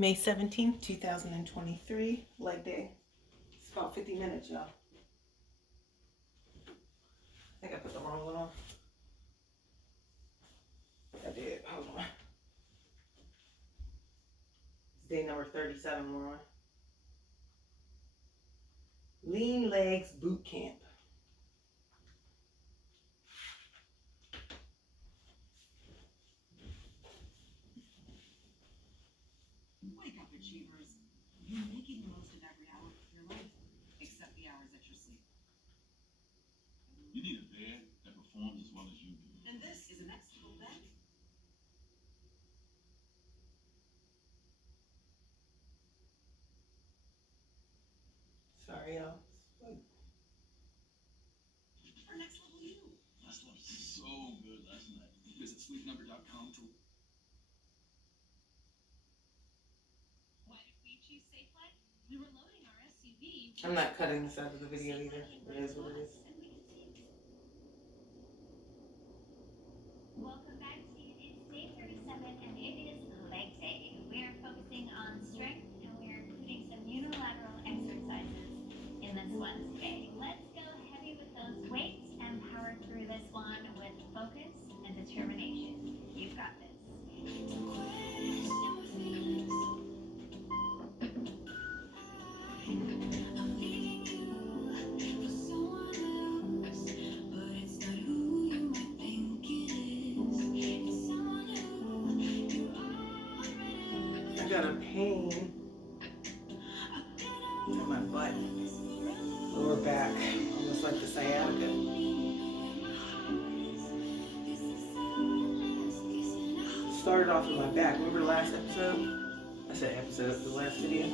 May 17th, 2023, leg day. It's about 50 minutes, y'all. I think I put the wrong one on. I did. Hold on. It's day number 37 we're on. Lean Legs Boot Camp. Wake up, achievers. You're making the most of every hour of your life, except the hours that you're sleeping. You need a bed that performs as well as you do. And this is an external bed. Sorry, y'all. For next level you. I slept so good last night. Visit sleepnumber.com to. Why did we choose Safe Life? We were loading our SUV. I'm not cutting this out of the video either. It is what it is. Welcome back to it's day 37 and it is leg day. We are focusing on strength and we are including some unilateral exercises in this one today. Let's go heavy with those weights and power through this one with focus and determination. You've got this. I got a pain in my butt, lower back, almost like the sciatica. Started off with my back. Remember the last episode? I said episode, the last video. I'm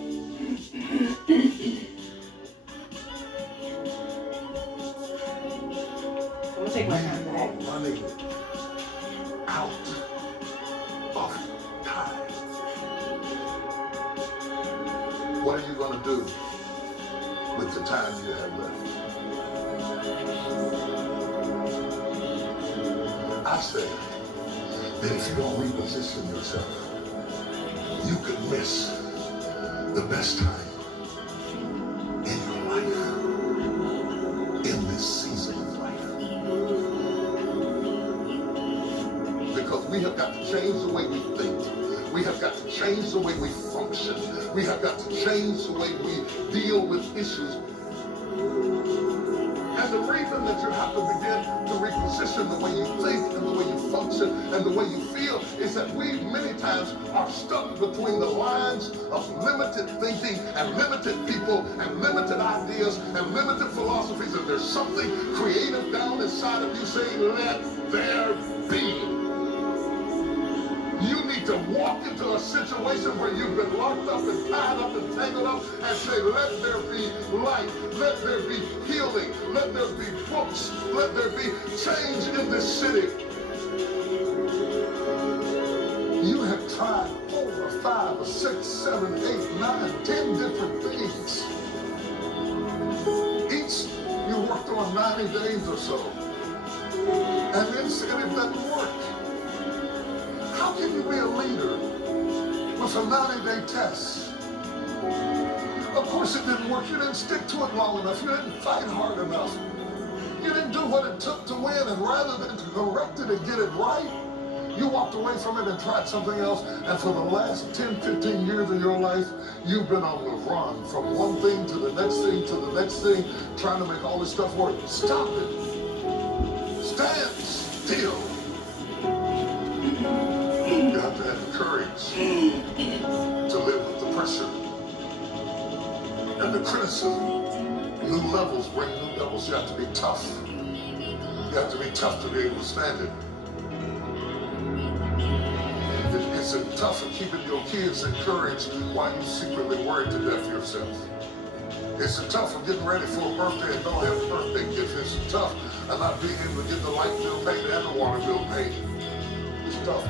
gonna take my hand back. Running out of time. What are you going to do with the time you have left? I said that if you don't reposition yourself, you could miss the best time in your life, in this season of life. Because we have got to change the way we think. We have got to change the way we function. We have got to change the way we deal with issues. And the reason that you have to begin to reposition the way you think and the way you function and the way you feel is that we many times are stuck between the lines of limited thinking and limited people and limited ideas and limited philosophies. And there's something creative down inside of you saying, let there be. You need to walk into a situation where you've been locked up and tied up and tangled up and say, let there be light, let there be healing, let there be books, let there be change in this city. You have tried over 5 or 6, 7, 8, 9, 10 different things. Each you worked on 90 days or so. And then said it doesn't work. How can you be a leader with a 90-day test? Of course it didn't work. You didn't stick to it long enough. You didn't fight hard enough. You didn't do what it took to win. And rather than to correct it and get it right, you walked away from it and tried something else. And for the last 10, 15 years of your life, you've been on the run from one thing to the next thing to the next thing, trying to make all this stuff work. Stop it. Stand still. You have to have the courage to live with the pressure and the criticism. New levels bring new levels. You have to be tough. You have to be tough to be able to stand it. It's tough for keeping your kids encouraged while you secretly worry to death yourself. It's tough for getting ready for a birthday and don't have a birthday gift. It's tough and not being able to get the light bill paid and the water bill paid. It's tough.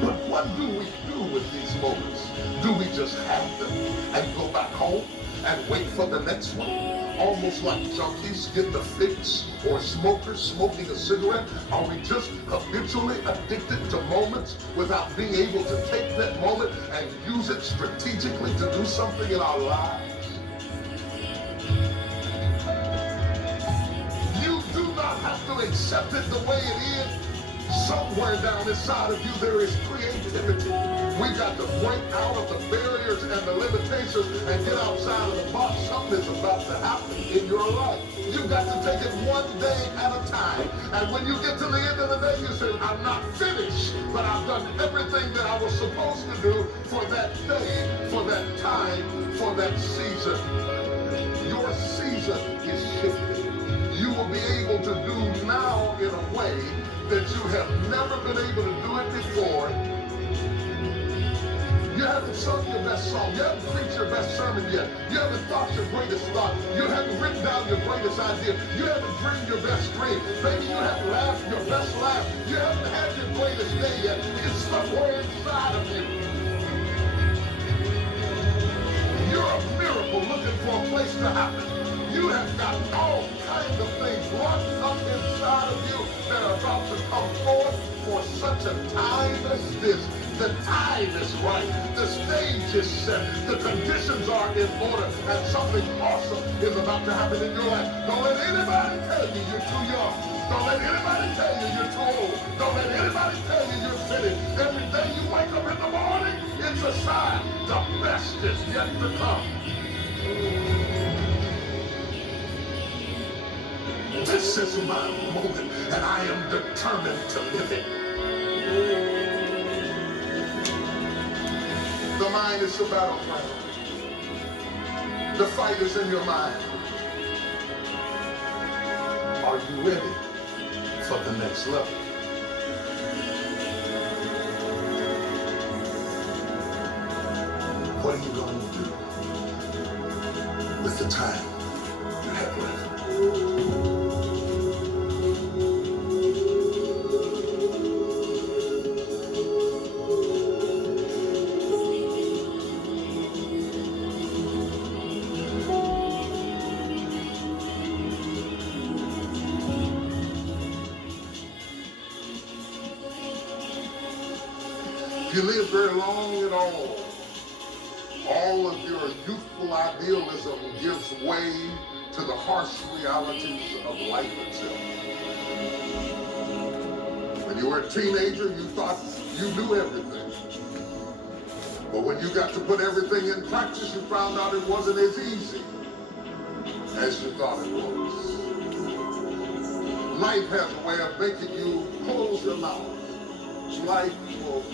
But what do we do with these moments? Do we just have them and go back home and wait for the next one? Almost like junkies get the fix, or smokers smoking a cigarette? Are we just habitually addicted to moments without being able to take that moment and use it strategically to do something in our lives? You do not have to accept it the way it is. Somewhere down inside of you there is creativity. We got to break out of the barriers and the limitations and get outside of the box. Something is about to happen in your life. You've got to take it one day at a time. And when you get to the end of the day, you say, I'm not finished, but I've done everything that I was supposed to do for that day, for that time, for that season. Your season is shifting. You will be able to do now in a way that you have never been able to do it before. You haven't sung your best song. You haven't preached your best sermon yet. You haven't thought your greatest thought. You haven't written down your greatest idea. You haven't dreamed your best dream. Maybe you haven't laughed your best laugh. You haven't had your greatest day yet. It's somewhere inside of you. You're a miracle looking for a place to happen. You have got all kinds of things locked up inside of you that are about to come forth for such a time as this. The time is right. The stage is set. The conditions are in order. And something awesome is about to happen in your life. Don't let anybody tell you you're too young. Don't let anybody tell you you're too old. Don't let anybody tell you you're finished. Every day you wake up in the morning, it's a sign. The best is yet to come. This is my moment, and I am determined to live it. The mind is the battleground. The fight is in your mind. Are you ready for the next level? What are you going to do with the time you have left? If you live very long at all of your youthful idealism gives way to the harsh realities of life itself. When you were a teenager, you thought you knew everything. But when you got to put everything in practice, you found out it wasn't as easy as you thought it was. Life has a way of making you close your mouth. Life will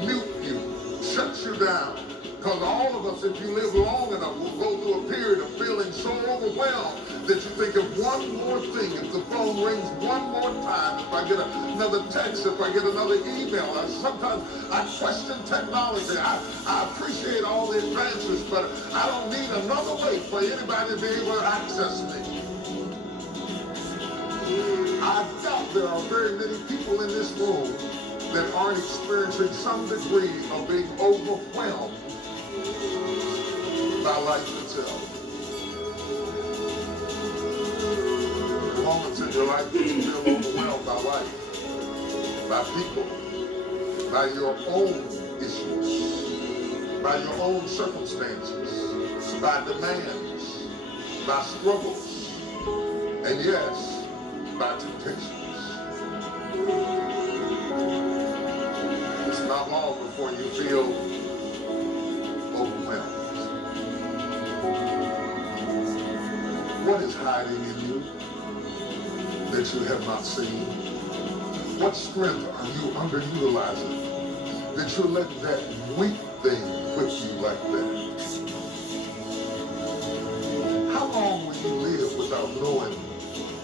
mute you, shut you down. Because all of us, if you live long enough, will go through a period of feeling so overwhelmed that you think of one more thing. If the phone rings one more time, if I get another text, if I get another email, sometimes I question technology. I appreciate all the advances, but I don't need another way for anybody to be able to access me. I doubt there are very many people in this room that aren't experiencing some degree of being overwhelmed by life itself. Moments in your life that you feel overwhelmed by life, by people, by your own issues, by your own circumstances, by demands, by struggles, and yes, by temptations. It's not long before you feel overwhelmed. What is hiding in you that you have not seen? What strength are you underutilizing that you're letting that weak thing whip you like that? How long will you live without knowing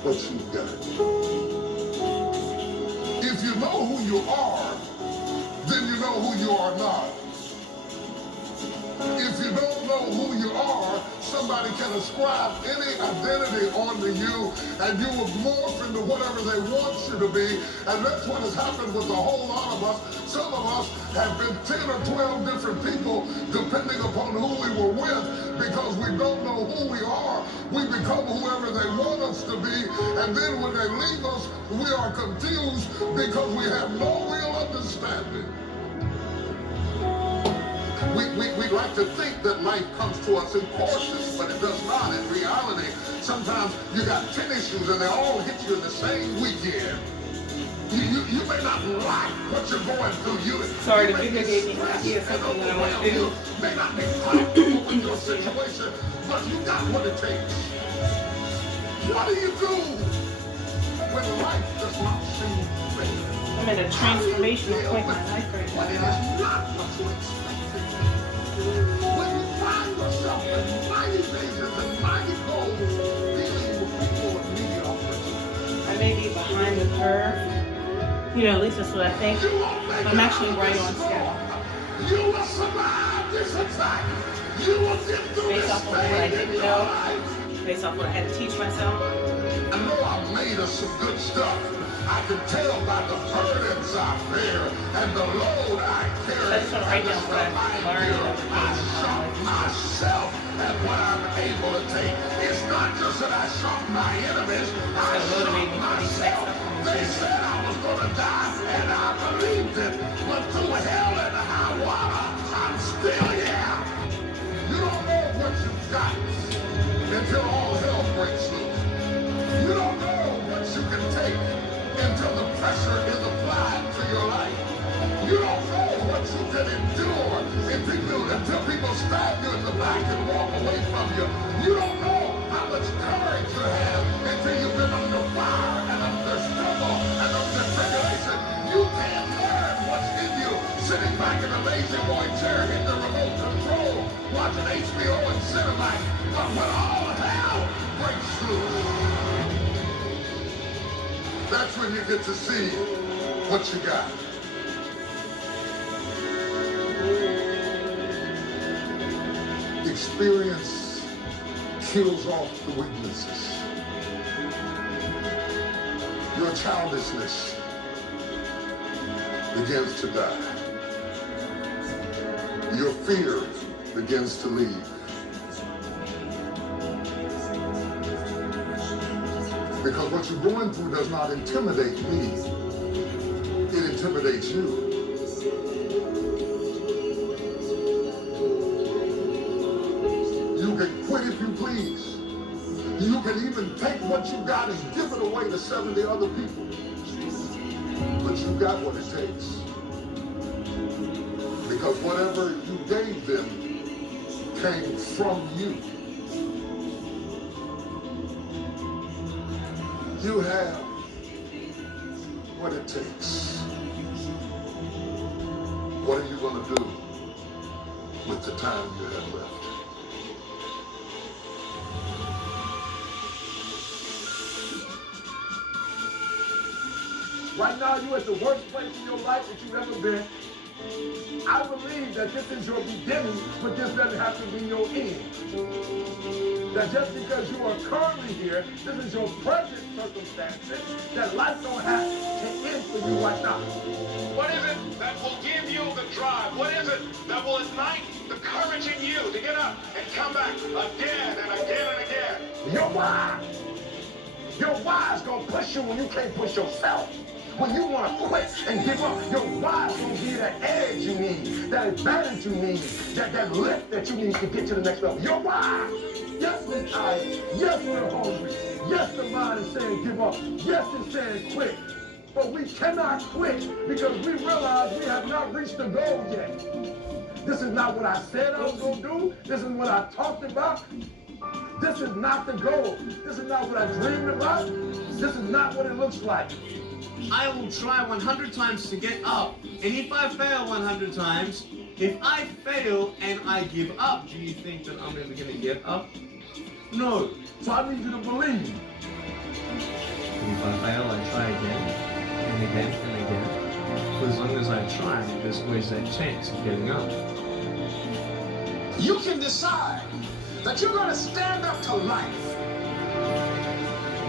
what you've got? If you know who you are, then you know who you are not. If you don't know who you are, somebody can ascribe any identity onto you and you will morph into whatever they want you to be. And that's what has happened with a whole lot of us. Some of us have been 10 or 12 different people depending upon who we were with. Because we don't know who we are, we become whoever they want us to be. And then when they leave us, we are confused because we have no real understanding We like to think that life comes to us in courses, but it does not. In reality, sometimes you got 10 issues and they all hit you in the same weekend. You may not like what you're going through. Sorry, the video gave me an idea of something that I want to do. May not be comfortable with your situation, but you got what it takes. What do you do when life does not seem fair? I'm in a transformational point in my life right When it now. is not what you expected. When you find yourself in mighty visions and mighty goals, dealing with people with mediocrity. I may be behind the curve. You know, at least that's what I think. You will make I'm it actually out right of on this schedule. storm. You will survive this attack. You will get through Based this off of what I thing in didn't your know. life. Based off what I had to teach myself. I know I've made us some good stuff. I can tell by the burdens I bear and the load I carry. I just want to write down what I've learned. I shock myself at what I'm able to take. It's not just that I shock my enemies. I gonna motivate shock me for these next myself. couple of They years. said I was going to die, and I believed it. But through hell and high water, I'm still here. You don't know what you've got until all hell breaks loose. You don't know what you can take until the pressure is applied to your life. You don't know what you can endure until people stab you in the back and walk away from you. You don't know how much courage you have until you've been under fire and under struggle and under tribulation. You can't learn what's in you sitting back in a lazy boy chair in the remote control watching HBO and Cinemax. But when all hell breaks loose, that's when you get to see what you got. Experience kills off the weaknesses. Your childishness begins to die. Your fear begins to leave. Because what you're going through does not intimidate me. It intimidates you. You can quit if you please. You can even take what you got and give it away to 70 other people. But you got what it takes. Because whatever you gave them came from you. You have what it takes. What are you going to do with the time you have left? Right now, you're at the worst place in your life that you've ever been. I believe that this is your beginning, but this doesn't have to be your end. That just because you are currently here, this is your present circumstances, that life don't have to end for you right now. What is it that will give you the drive? What is it that will ignite the courage in you to get up and come back again and again and again? Your why. Your why is going to push you when you can't push yourself. When you want to quit and give up, your why is going to give you that edge you need, that advantage you need, that lift that you need to get to the next level. Your why. Yes, we're tired. Yes, we're hungry. Yes, the mind is saying give up. Yes, it's saying quit. But we cannot quit because we realize we have not reached the goal yet. This is not what I said I was going to do. This is what I talked about. This is not the goal. This is not what I dreamed about. This is not what it looks like. I will try 100 times to get up. And if I fail 100 times, if I fail and I give up, do you think that I'm ever going to get up? No. So I need you to believe. If I fail, I try again, and again, and again. For as long as I try, there's always that chance of getting up. You can decide that you're going to stand up to life.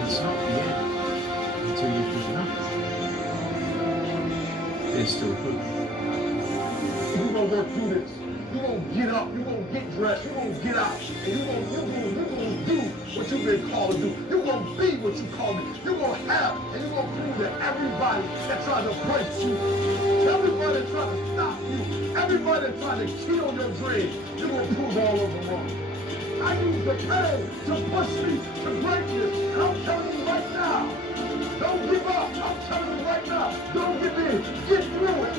It's not the end until you've given up. There's still hope. You're going to work through this. You're going to get up. You're going to get dressed. You're going to get out. And you're going to do what you've been called to do. You're going to be what you called to. You're going to have, and you're going to prove that everybody that tries to break you, everybody that tries to stop you, Everybody trying to kill your dream, you're going to prove all of them wrong. I use the pain to push me to greatness. And I'm telling you right now, don't give up. I'm telling you right now, don't give in. Get through it.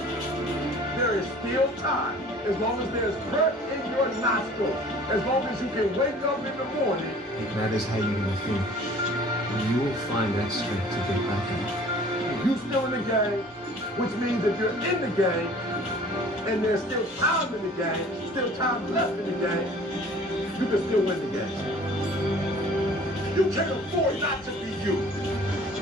There is still time. As long as there's breath in your nostrils, as long as you can wake up in the morning. It matters how you're going to finish. And you will find that strength to get back up. You're still in the game, which means if you're in the game, and there's still time in the game, still time left in the game, you can still win the game. You can't afford not to be you.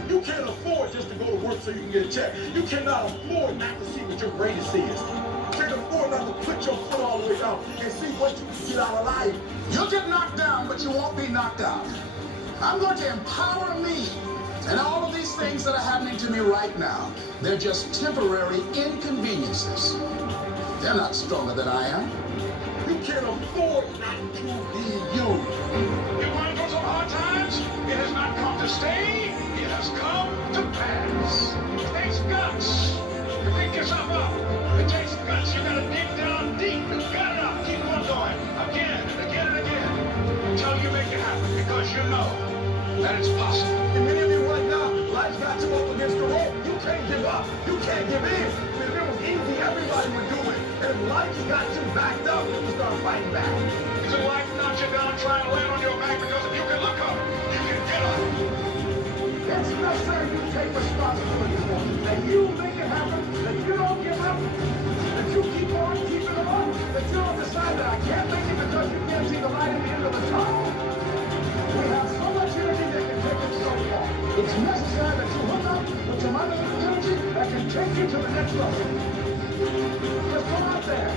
You can't afford just to go to work so you can get a check. You cannot afford not to see what your greatest is. You can't afford not to put your foot all the way out and see what you can get out of life. You'll get knocked down, but you won't be knocked out. I'm going to empower me. And all of these things that are happening to me right now, they're just temporary inconveniences. They're not stronger than I am. You can't afford not to be you. You want to go through hard times? It has not come to stay. It has come to pass. It takes guts to pick yourself up. It takes guts. You gotta dig down deep and gut it up. Keep on going. Again and again and again. Until you make it happen. Because you know that it's possible. And many of you right now, life's got you up against the rope. You can't give up. You can't give in. If it was easy, everybody would do it. And if life's got you backed up, you start fighting back. So life knocks you down, try and land on your back, because if you can look up, you can get up. It's necessary you take responsibility for it. That you make it happen, that you don't give up, that you keep on keeping on, that you don't decide that I can't make it because you can't see the light at the end of the tunnel. We have so much energy that can take us so far. It's necessary that you hook up with some other energy that can take you to the next level. Just go out there.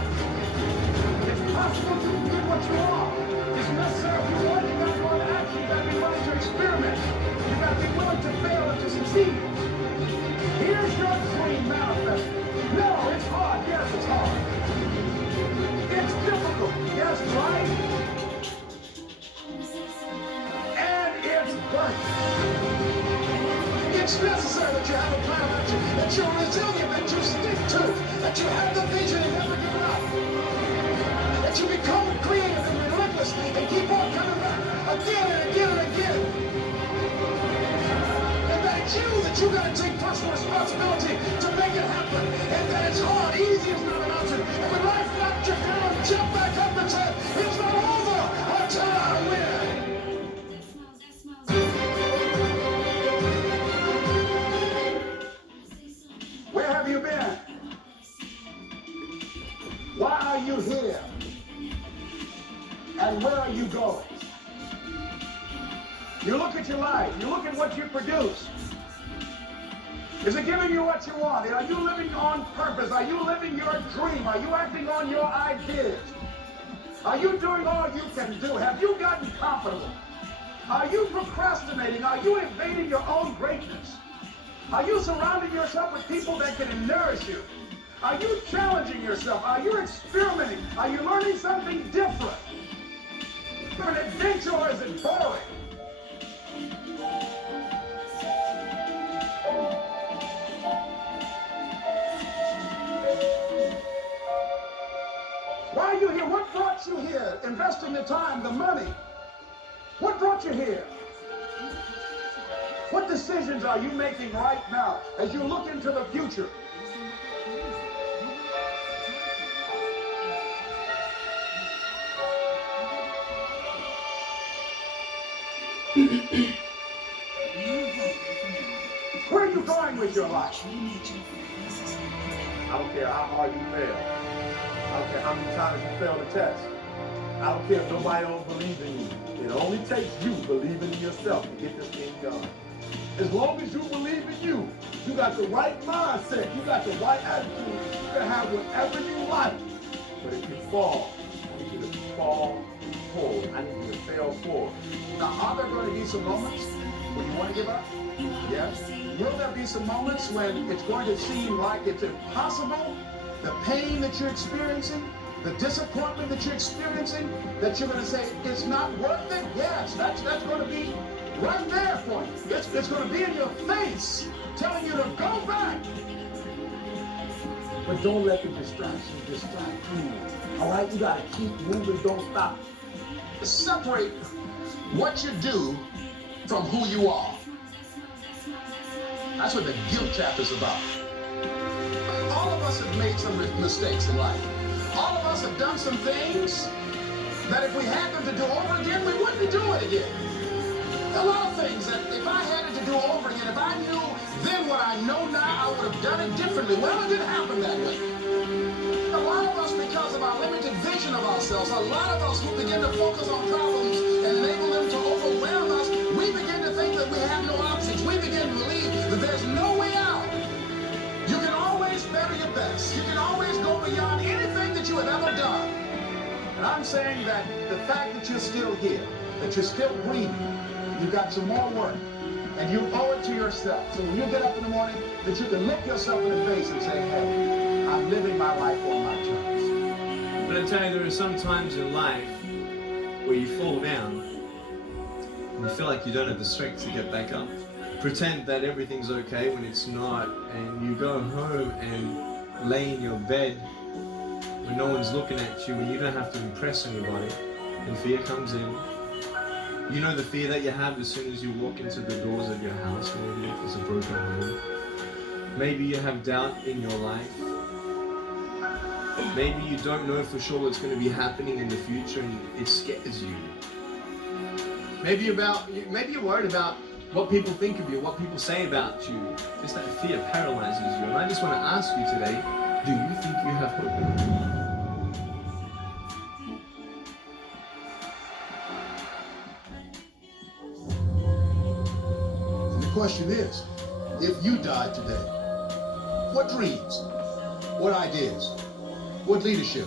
It's possible to get what you want. It's necessary if you want, you got to go into action. You got to be willing to experiment. You got to be willing to fail and to succeed. Here's your dream manifested. No, it's hard. Yes, it's hard. It's difficult. Yes, right? And it's burning. It's necessary that you have a plan of action, that you're resilient, that you stick to, that you have the vision and never give it up, that you become creative and relentless and keep on coming back again and again and again. And that it's you got to take personal responsibility to make it happen, and that it's hard. Easy is not an option. And when life knocks you down, jump back up and say, it's not over until I win. Where have you been? Why are you here? And where are you going? You look at your life. You look at what you produce. Is it giving you what you want? Are you living on purpose? Are you living your dream? Are you acting on your ideas? Are you doing all you can do? Have you gotten comfortable? Are you procrastinating? Are you invading your own greatness? Are you surrounding yourself with people that can nourish you? Are you challenging yourself? Are you experimenting? Are you learning something different? An adventure, or is it boring? Why are you here? What brought you here? Investing the time, the money. What brought you here? What decisions are you making right now as you look into the future? Where are you going with your life? I don't care how hard you fail. I don't care how many times you fail the test. I don't care if nobody don't believe in you. It only takes you believing in yourself to get this thing done. As long as you believe in you, you got the right mindset, you got the right attitude, you can have whatever you like. But if you fall, I need you to fall forward. I need you to fail forward. Now, are there going to be some moments where you want to give up? Yes. Will there be some moments when it's going to seem like it's impossible? The pain that you're experiencing, the disappointment that you're experiencing, that you're going to say, it's not worth it? Yes, that's going to be right there for you. It's going to be in your face, telling you to go back. But don't let the distraction distract you. All right? You got to keep moving. Don't stop. Separate what you do from who you are. That's what the guilt trap is about. All of us have made some mistakes in life. All of us have done some things that if we had them to do over again, we wouldn't do it again. A lot of things that if I had it to do over again, if I knew then what I know now, I would have done it differently. Well, it didn't happen that way. A lot of us, because of our limited vision of ourselves, a lot of us who begin to focus on problems and enable them to overwhelm us, we begin to think that we have no options. We begin to believe that there's no way out. You can always better your best. You can always go beyond anything that you have ever done. And I'm saying that the fact that you're still here, that you're still breathing, you've got some more work, and you owe it to yourself. So when you get up in the morning, that you can look yourself in the face and say, hey, I'm living my life on my terms. But I tell you, there are some times in life where you fall down and you feel like you don't have the strength to get back up. Pretend that everything's okay when it's not, and you go home and lay in your bed when no one's looking at you, when you don't have to impress anybody, and fear comes in. You know the fear that you have as soon as you walk into the doors of your house, maybe if it's a broken home. Maybe you have doubt in your life. Maybe you don't know for sure what's going to be happening in the future and it scares you. Maybe you're worried about what people think of you, what people say about you. Just that fear paralyzes you. And I just want to ask you today, do you think you have hope? The question is, if you died today, what dreams, what ideas, what leadership,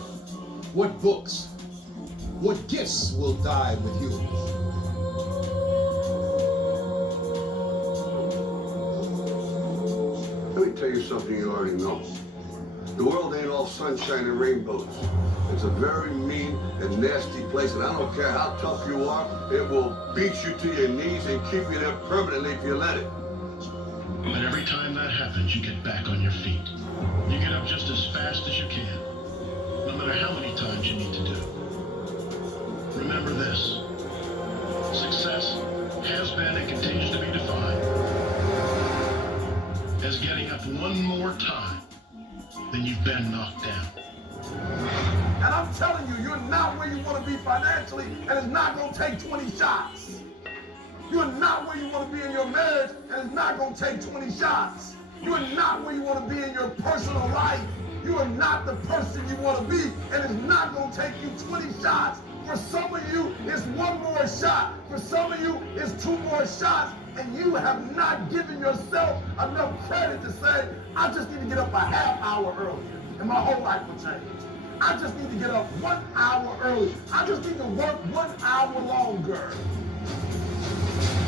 what books, what gifts will die with you? Let me tell you something you already know. The world ain't all sunshine and rainbows. It's a very mean and nasty place, and I don't care how tough you are, it will beat you to your knees and keep you there permanently if you let it. But every time that happens, you get back on your feet. You get up just as fast as you can, no matter how many times you need to do. Remember this: success has been and continues to be defined as getting up one more time than you've been knocked down. And I'm telling you, you're not where you want to be financially, and it's not going to take 20 shots. You're not where you want to be in your marriage, and it's not going to take 20 shots. You are not where you want to be in your personal life. You are not the person you want to be, and it's not going to take you 20 shots. For some of you, it's one more shot. For some of you, it's two more shots, and you have not given yourself enough credit to say, I just need to get up a half hour earlier, and my whole life will change. I just need to get up 1 hour early. I just need to work 1 hour longer.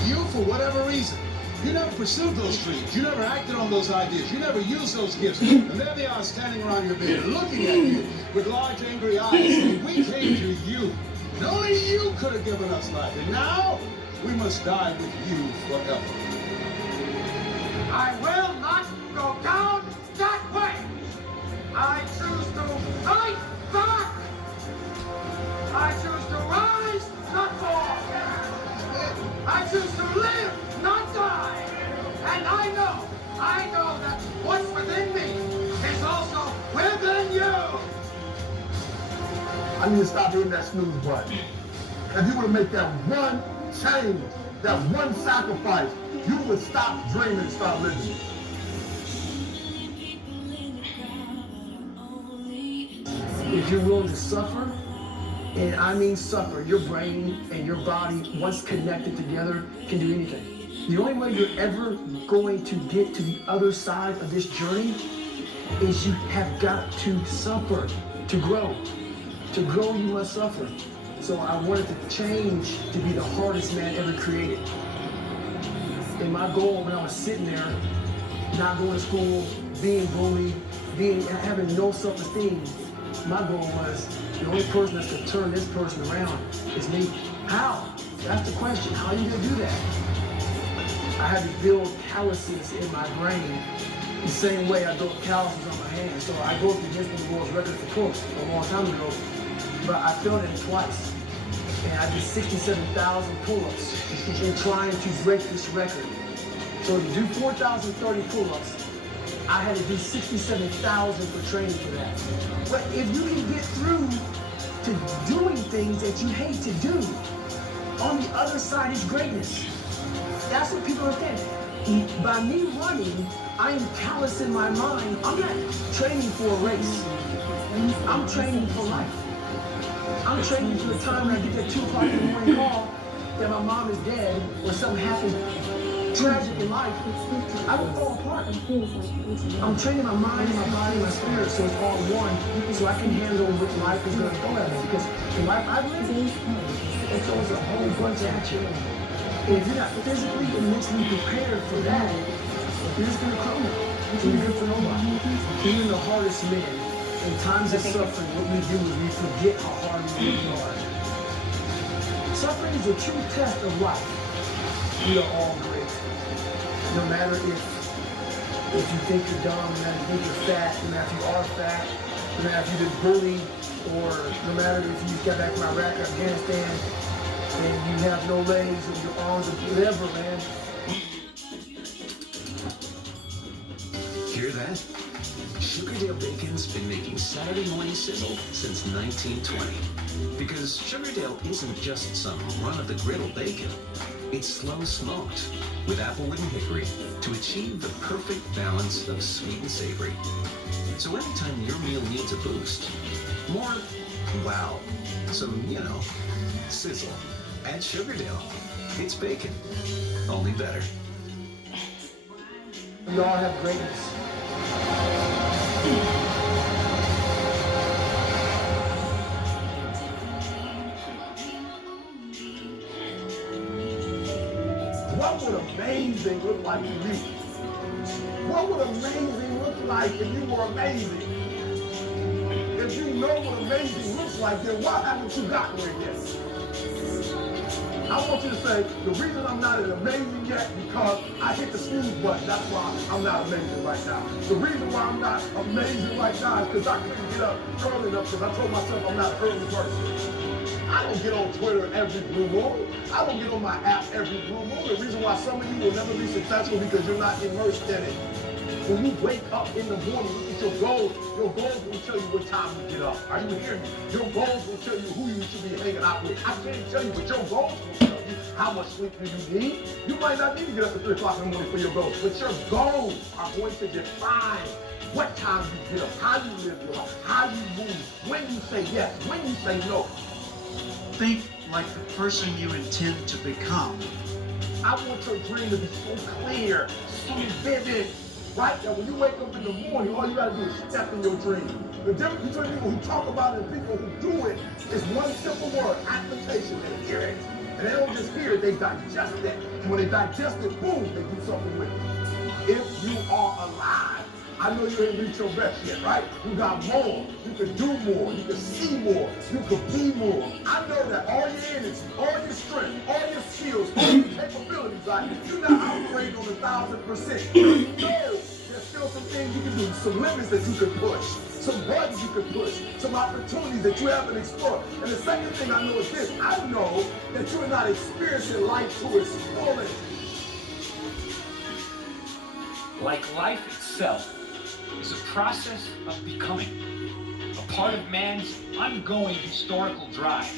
You, for whatever reason, you never pursued those dreams. You never acted on those ideas. You never used those gifts. And there they are standing around your bed, looking at you with large, angry eyes, saying, we came to you. And only you could have given us life. And now, we must die with you forever. I will not go down that way. I choose to fight back. I choose to rise, not fall. I choose to live, not die. And I know that what's within me is also within you. I need to stop hitting that snooze button. If you were to make that one change, that one sacrifice, you would stop dreaming and start living. If you're willing to suffer, and I mean suffer, your brain and your body, once connected together, can do anything. The only way you're ever going to get to the other side of this journey is you have got to suffer to grow. To grow, you must suffer. So I wanted to change to be the hardest man ever created. And my goal when I was sitting there, not going to school, being bullied, having no self-esteem, my goal was the only person that's going to turn this person around is me. How? That's the question. How are you going to do that? I had to build calluses in my brain The same way I built calluses on my hands. So I broke the Guinness World Record for cooks a long time ago, but I failed it twice. And I did 67,000 pull-ups in trying to break this record. So to do 4,030 pull-ups, I had to do 67,000 for training for that. But if you can get through to doing things that you hate to do, on the other side is greatness. That's what people understand. By me running, I am callous in my mind. I'm not training for a race. I'm training for life. I'm training for the time when I get that 2 o'clock in the morning call that my mom is dead or something happens tragic in life. I don't fall apart. I'm training my mind, my body, my spirit, so it's all one, so I can handle what life is going to throw at me. Because in life I've lived, it throws a whole bunch at you. And if you're not physically and mentally prepared for that, you're just going to crumble. So you're good for nobody. Even the hardest men, in times of suffering, what we do is we forget how hard we really are. Suffering is a true test of life. We are all great. No matter if you think you're dumb, no matter if you think you're fat, no matter if you are fat, no matter if you've been bullied, or no matter if you got back from Iraq or Afghanistan and you have no legs or your arms or whatever, man. Hear that? Sugardale Bacon's been making Saturday morning sizzle since 1920. Because Sugardale isn't just some run-of-the-griddle bacon. It's slow smoked with applewood and hickory to achieve the perfect balance of sweet and savory. So anytime your meal needs a boost, more wow, some, sizzle, add Sugardale. It's bacon, only better. We all have greatness. What would amazing look like to you? What would amazing look like if you were amazing? If you know what amazing looks like, then why haven't you gotten there yet? I want you to say, the reason I'm not as amazing yet because I hit the snooze button. That's why I'm not amazing right now. The reason why I'm not amazing right now is because I couldn't get up early enough because I told myself I'm not an early person. I don't get on Twitter every blue moon. I don't get on my app every blue moon. The reason why some of you will never be successful because you're not immersed in it. When you wake up in the morning, look at your goals will tell you what time you get up. Are you hearing me? Your goals will tell you who you should be hanging out with. I can't tell you, but your goals will tell you how much sleep do you need. You might not need to get up at 3 o'clock in the morning for your goals, but your goals are going to define what time you get up, how you live your life, how you move, when you say yes, when you say no. Think like the person you intend to become. I want your dream to be so clear, so vivid, right? That when you wake up in the morning, all you gotta do is step in your dream. The difference between people who talk about it and people who do it is one simple word, application. They hear it, and they don't just hear it, they digest it. And when they digest it, boom, they do something with it. If you are alive, I know you ain't reached your best yet, right? You got more. You can do more. You can see more. You can be more. I know that all your energy, all your strength, all your skills, all your capabilities, right? You're not operating on 1,000%. You know there's still some things you can do, some limits that you can push, some buttons you can push, some opportunities that you haven't explored. And the second thing I know is this. I know that you're not experiencing life to its fullest. Like life itself is a process of becoming, a part of man's ongoing historical drive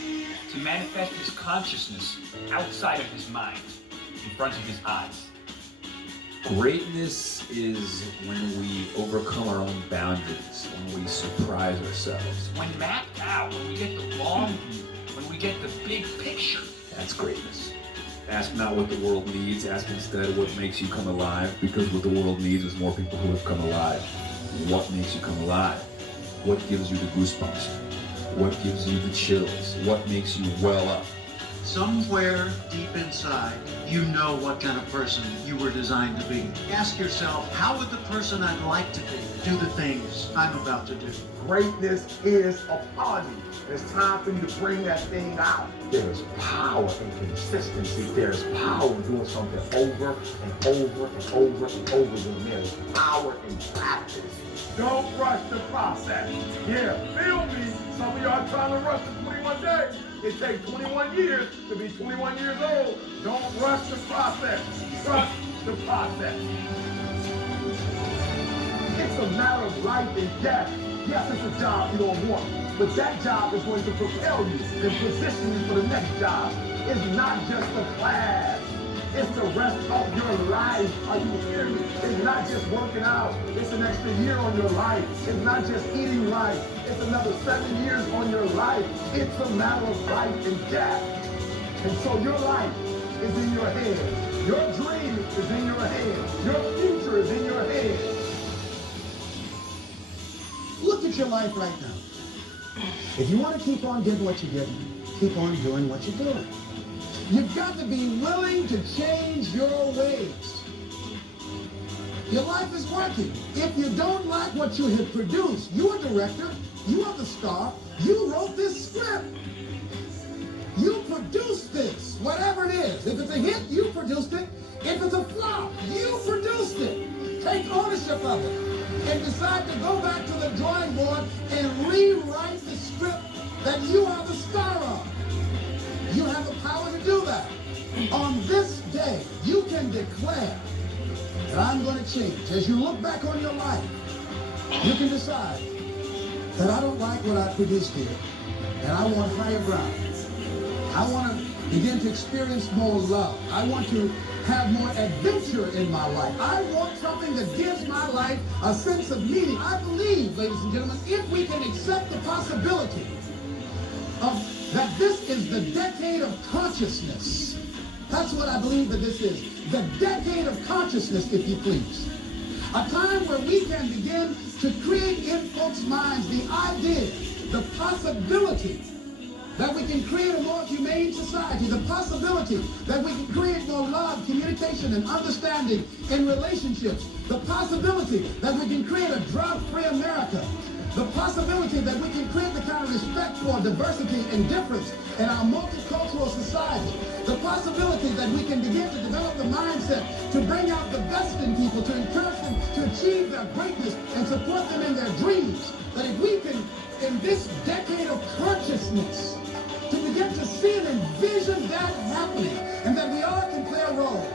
to manifest his consciousness outside of his mind, in front of his eyes. Greatness is when we overcome our own boundaries, when we surprise ourselves. When mapped out, when we get the long view, when we get the big picture. That's greatness. Ask not what the world needs, ask instead what makes you come alive, because what the world needs is more people who have come alive. What makes you come alive? What gives you the goosebumps? What gives you the chills? What makes you well up? Somewhere deep inside, you know what kind of person you were designed to be. Ask yourself, how would the person I'd like to be do the things I'm about to do? Greatness is upon you. It's time for you to bring that thing out. There's power in consistency. There's power in doing something over and over and over and over again. There's power in practice. Don't rush the process. Yeah, feel me. Some of y'all trying to rush the 21 days. It takes 21 years to be 21 years old. Don't rush the process. Trust the process. It's a matter of life and death. Yes, it's a job you don't want, but that job is going to propel you and position you for the next job. It's not just a class. It's the rest of your life. Are you hearing me? It's not just working out. It's an extra year on your life. It's not just eating right. It's another 7 years on your life. It's a matter of life and death. And so your life is in your hands. Your dream is in your hands. Your future is in your hands. Look at your life right now. If you want to keep on getting what you're getting, keep on doing what you're doing. You've got to be willing to change your ways. Your life is working. If you don't like what you have produced, you're a director, you are the star, you wrote this script. You produced this, whatever it is. If it's a hit, you produced it. If it's a flop, you produced it. Take ownership of it and decide to go back to the drawing board and rewrite the script that you are the star of. You have the power to do that. On this day, you can declare that I'm going to change. As you look back on your life, you can decide that I don't like what I produced here, and I want higher ground. I want to begin to experience more love. I want to have more adventure in my life. I want something that gives my life a sense of meaning. I believe, ladies and gentlemen, if we can accept the possibility of that this is the decade of consciousness. That's what I believe that this is. The decade of consciousness, if you please. A time where we can begin to create in folks' minds the idea, the possibility that we can create a more humane society, the possibility that we can create more love, communication, and understanding in relationships, the possibility that we can create a drug-free America, the possibility that we can create the kind of respect for diversity and difference in our multicultural society, the possibility that we can begin to develop the mindset to bring out the best in people, to encourage them to achieve their greatness and support them in their dreams, that if we can, in this decade of consciousness, to begin to see and envision that happening, and that we all can play a role,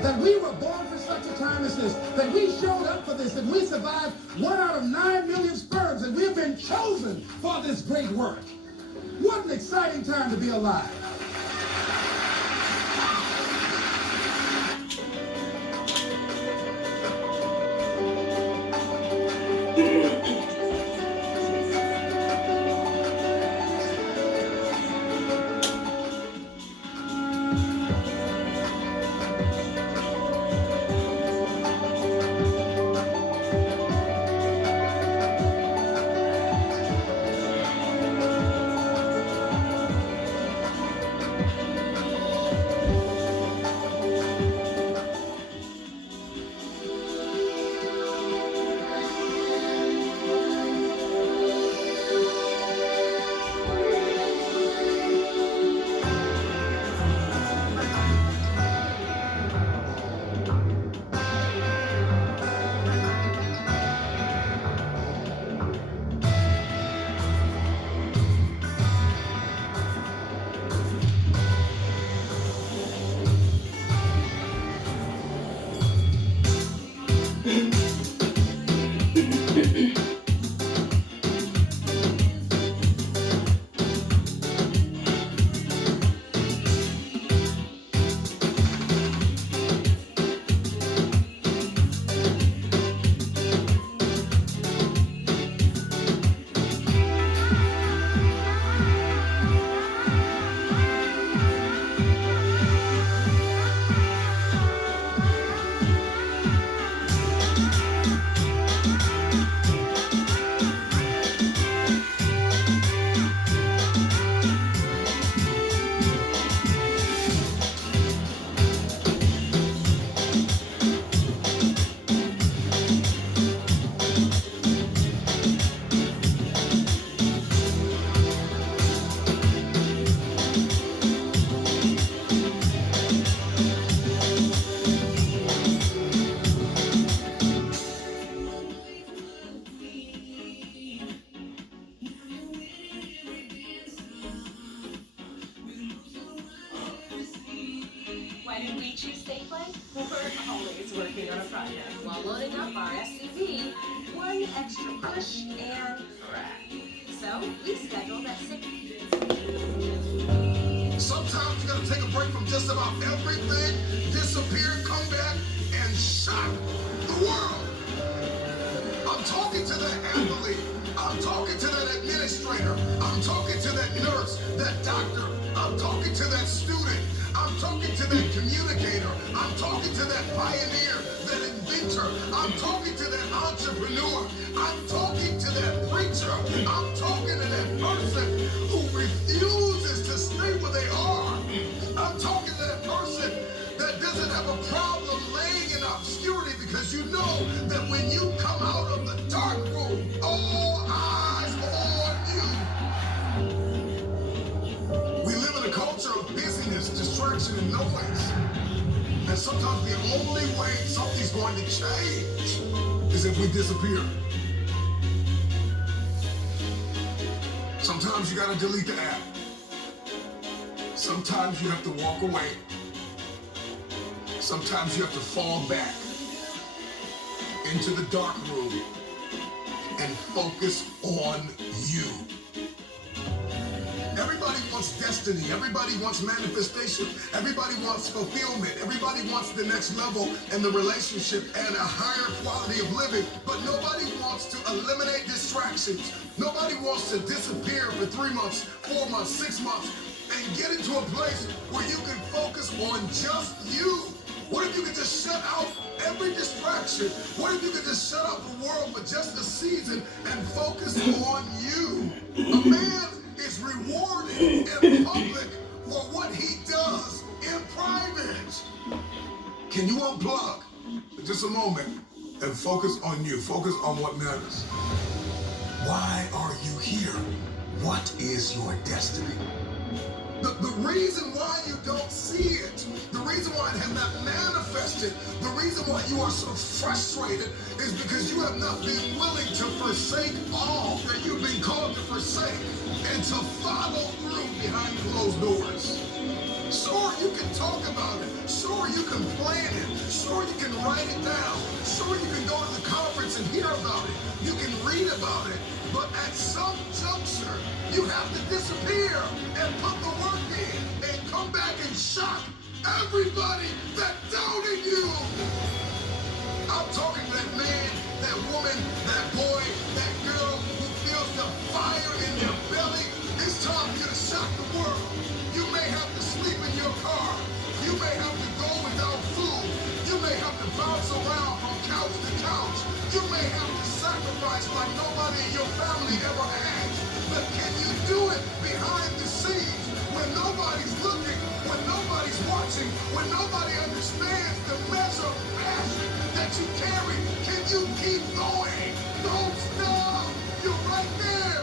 that we were born for such a time as this, that we showed up for this, and we survived 1 out of 9 million sperms, and we've been chosen for this great work. What an exciting time to be alive. Why did we choose Safeway? We're always working on a project while loading up our SUV. One extra push and crack. So we scheduled at 6. Sometimes you gotta take a break from just about everything, disappear, come back, and shock the world. I'm talking to that athlete. I'm talking to that administrator. I'm talking to that nurse, that doctor. I'm talking to that student. I'm talking to that communicator. I'm talking to that pioneer, that inventor. I'm talking to that entrepreneur. I'm talking to that preacher. I'm talking to that person who refuses to stay where they are. I'm talking to that person that doesn't have a problem laying in obscurity, because you know that when you come out of the dark room, all eyes on you. We live in a culture of busyness, distraction, and noise. And sometimes the only way something's going to change is if we disappear. Sometimes you gotta delete the app. Sometimes you have to walk away. Sometimes you have to fall back into the dark room and focus on you. Everybody wants destiny. Everybody wants manifestation. Everybody wants fulfillment. Everybody wants the next level in the relationship and a higher quality of living. But nobody wants to eliminate distractions. Nobody wants to disappear for 3 months, 4 months, 6 months, and get into a place where you can focus on just you. What if you could just shut out every distraction? What if you could just shut out the world for just a season and focus on you? A man is rewarded in public for what he does in private. Can you unplug for just a moment and focus on you? Focus on what matters. Why are you here? What is your destiny? The reason why you don't see it, the reason why it has not manifested, the reason why you are so frustrated is because you have not been willing to forsake all that you've been called to forsake and to follow through behind closed doors. Sure, you can talk about it. Sure, you can plan it. Sure, you can write it down. Sure, you can go to the conference and hear about it. You can read about it. But at some juncture, you have to disappear and put the work in and come back and shock everybody that doubted you. I'm talking to that man, that woman, that boy, that girl who feels the fire in their belly. It's time for you to shock the world. You may have to sleep in your car. You may have to go without food. You may have to bounce around from couch to couch. You may have to sacrifice like nobody in your family ever has. But can you do it behind the scenes when nobody's looking, when nobody's watching, when nobody understands the measure of passion that you carry? Can you keep going? Don't stop. You're right there.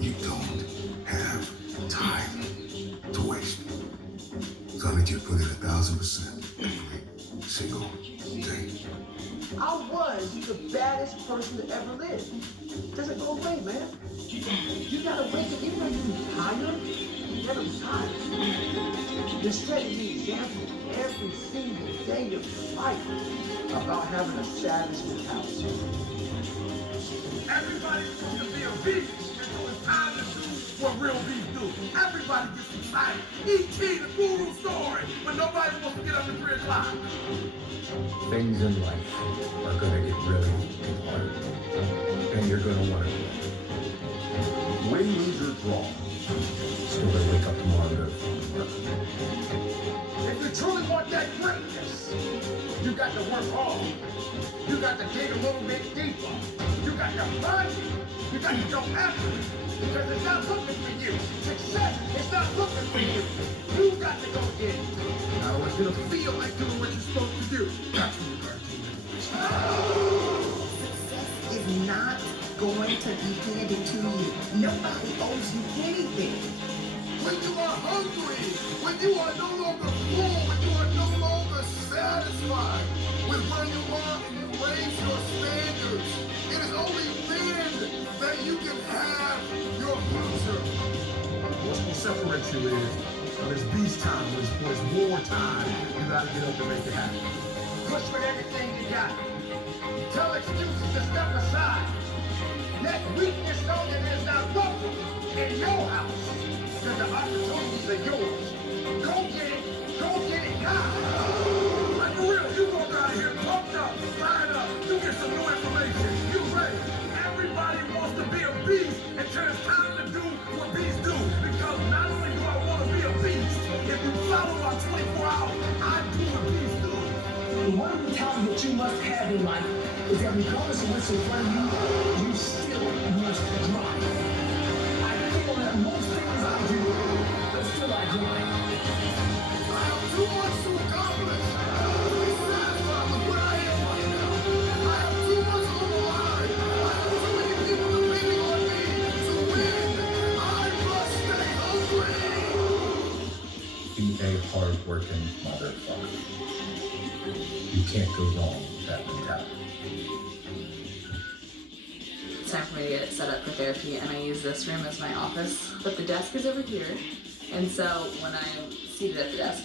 You don't have time to waste. So I need you to put in 1,000% every single day. I was the baddest person to ever live. Doesn't go away, man. You gotta wake up, even though you're tired, you never be tired. You're setting the example every single day of your life about having a savage mentality. Everybody wants to be a vegan, and so it's time to do what real beef do. Everybody gets excited. E.T. the guru story, but nobody wants to get up at 3 o'clock. Things in life are gonna get really hard, and you're gonna want to win, lose, or draw. Still gonna wake up tomorrow and go to work. If you truly want that greatness, you got to work hard. You got to dig a little bit deeper. You got to find it. You got to go after it. Because it's not looking for you. Success is not looking for you. You got to go get it. Not always gonna feel like doing what you're supposed to do. That's what you got to do. Success is not going to be handed to you. Nobody owes you anything. When you are hungry, when you are no longer full, when you are no longer satisfied with where you are and you raise your standards, it is only then that you can have your future. What's going to separate you is When it's beast time, when it's war time, you gotta get up and make it happen. Push with everything you got. Tell excuses to step aside. Let weakness know that it is not welcome in your house. Because the opportunities are yours. Go get it. Go get it now. Like for real, you walk out of here pumped up, fired up, you get some new information, you ready. Everybody wants to be a beast until it's time to do what beasts do. Because not only do I want to be a beast, if you follow my 24 hours, I do what beasts do. One of the talents that you must have in life is that regardless of what's in front of you, you still must drive. I feel that most things I do, but still I drive. I have too much to accomplish to be satisfied with what I am right now. I have too much on the line. I have too many people depending on me to win. I must stay hungry. Be a hard-working motherfucker. You can't go wrong with that mentality. It's time for me to get set up for therapy, and I use this room as my office, but the desk is over here. And so when I'm seated at the desk,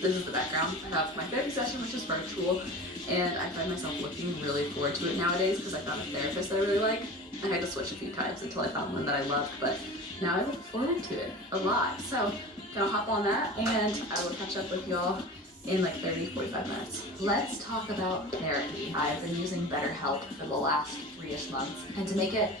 this is the background. I have my therapy session, which is virtual, and I find myself looking really forward to it nowadays because I found a therapist that I really like. I had to switch a few times until I found one that I loved, but now I look forward to it a lot. So gonna hop on that, and I will catch up with y'all in like 30-45 minutes. Let's talk about therapy. I've been using BetterHelp for the last 3-ish months, and to make it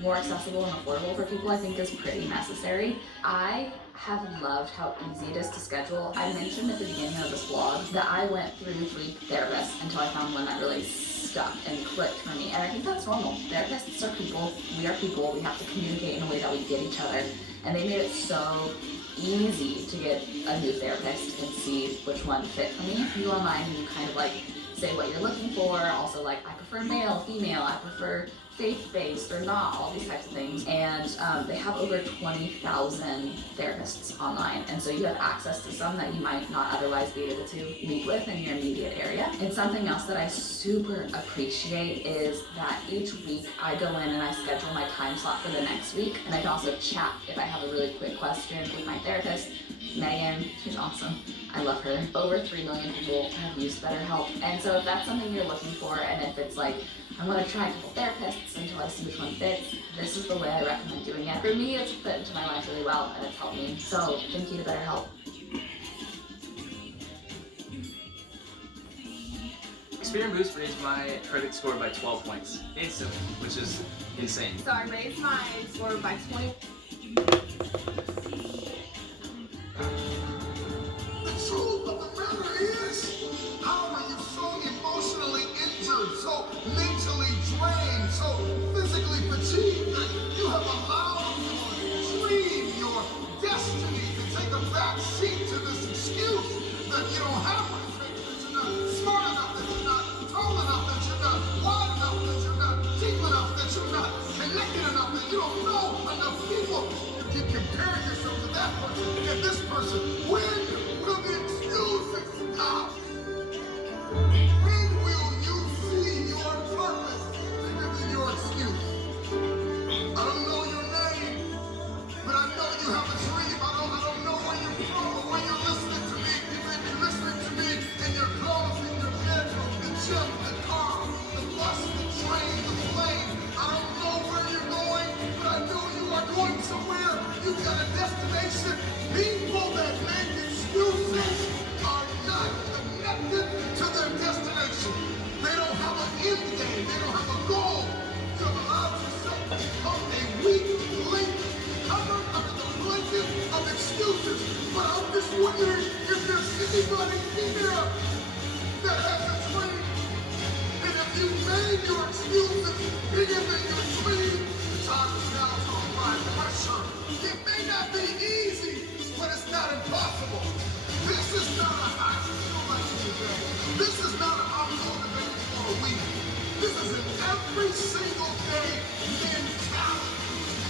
more accessible and affordable for people, I think is pretty necessary. I have loved how easy it is to schedule. I mentioned at the beginning of this vlog that I went through 3 therapists until I found one that really stuck and clicked for me, and I think that's normal. Therapists are people, we are people, we have to communicate in a way that we get each other, and they made it so easy to get a new therapist and see which one fit for me. You go online and you kind of like say what you're looking for, also like I prefer male, female, I prefer faith-based or not, all these types of things. And they have over 20,000 therapists online. And so you have access to some that you might not otherwise be able to meet with in your immediate area. And something else that I super appreciate is that each week I go in and I schedule my time slot for the next week. And I can also chat if I have a really quick question with my therapist. Megan, she's awesome. I love her. Over 3 million people have used BetterHelp. And so if that's something you're looking for, and if it's like, I'm gonna try a couple therapists until I see which one fits, this is the way I recommend doing it. For me, it's fit into my life really well, and it's helped me. So thank you to BetterHelp. Experian Boost raised my credit score by 12 points instantly, which is insane. So I raised my score by 20. The truth of the matter is, how are you so emotionally injured, so mentally drained, so physically fatigued that you have allowed your dream, your destiny to take a back seat to this excuse that you don't have what it takes, that you're not smart enough, that you're not tall enough, that you're not wide enough, that you're not deep enough, that you're not connected enough, that you don't know enough people. You keep comparing yourself to that person and this person. When will the excuses stop? When will you see your purpose bigger than your excuse? I don't know your name, but I know you have a dream. I don't know where you're from or where you're listening to me. You may be listening to me in your clothes, in your bedroom, the gym, the car, the bus, the train, the plane. I don't know where you're going, but I know you are going somewhere. You've got a destination. People that make excuses are not connected to their destination. They don't have an end game. They don't have a goal. You have allowed yourself to become a weak link covered under the blanket of excuses. But I'm just wondering if there's anybody here that has a dream. And if you made your excuses bigger than your dream, the time is now to apply pressure. It may not be easy, but it's not impossible. This is not a I feel like today. This is not a I'm motivated for a week. This is an every single day mentality.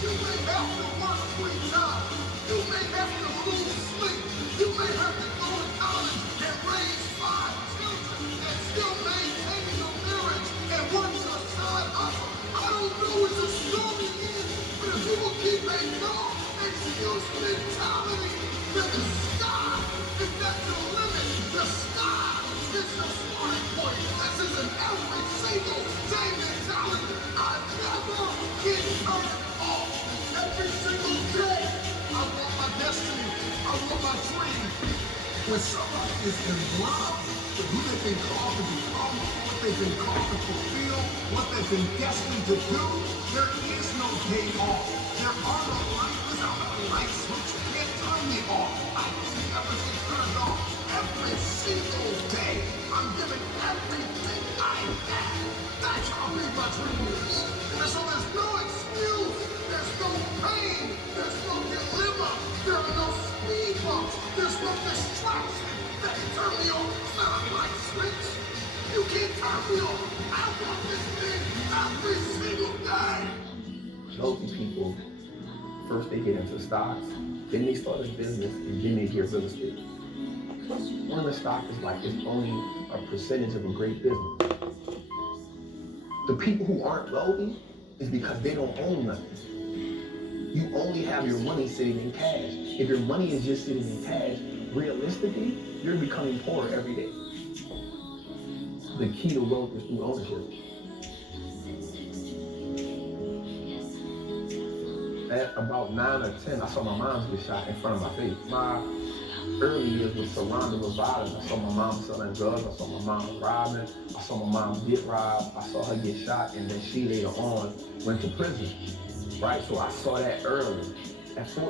You may have to work 3 jobs. You may have to lose sleep. You may have to go to college and raise 5 children and still maintain your marriage and work your side hustle. I don't know what your story is, but if you will keep a no excuse mentality, then the sky Is that your limit? The sky is your starting point. This is an every single day mentality. I never get turned off. Every single day, I want my destiny. I want my dream. When somebody is in love with who they've been called to become, what they've been called to fulfill, what they've been destined to do, there is no day off. There are no lights without a light switch. You can't turn me off. I never get turned off. Every single day, I'm giving everything I have. That's how big my dream is. And so there's no excuse. There's no pain. There's no dilemma. There are no speed bumps. There's no distraction that can turn me on. It's not a light switch. You can't turn me on. I want this thing every single day. Wealthy people, first they get into stocks, then they start a business, and then they get real estate. Owning a stock is like it's owning a percentage of a great business. The people who aren't wealthy is because they don't own nothing. You only have your money sitting in cash. If your money is just sitting in cash, realistically, you're becoming poorer every day. The key to wealth is through ownership. At about 9 or 10, I saw my mom get shot in front of my face. My early years was surrounded with violence. I saw my mom selling drugs. I saw my mom robbing. I saw my mom get robbed. I saw her get shot, and then she later on went to prison. Right? So I saw that early. At 14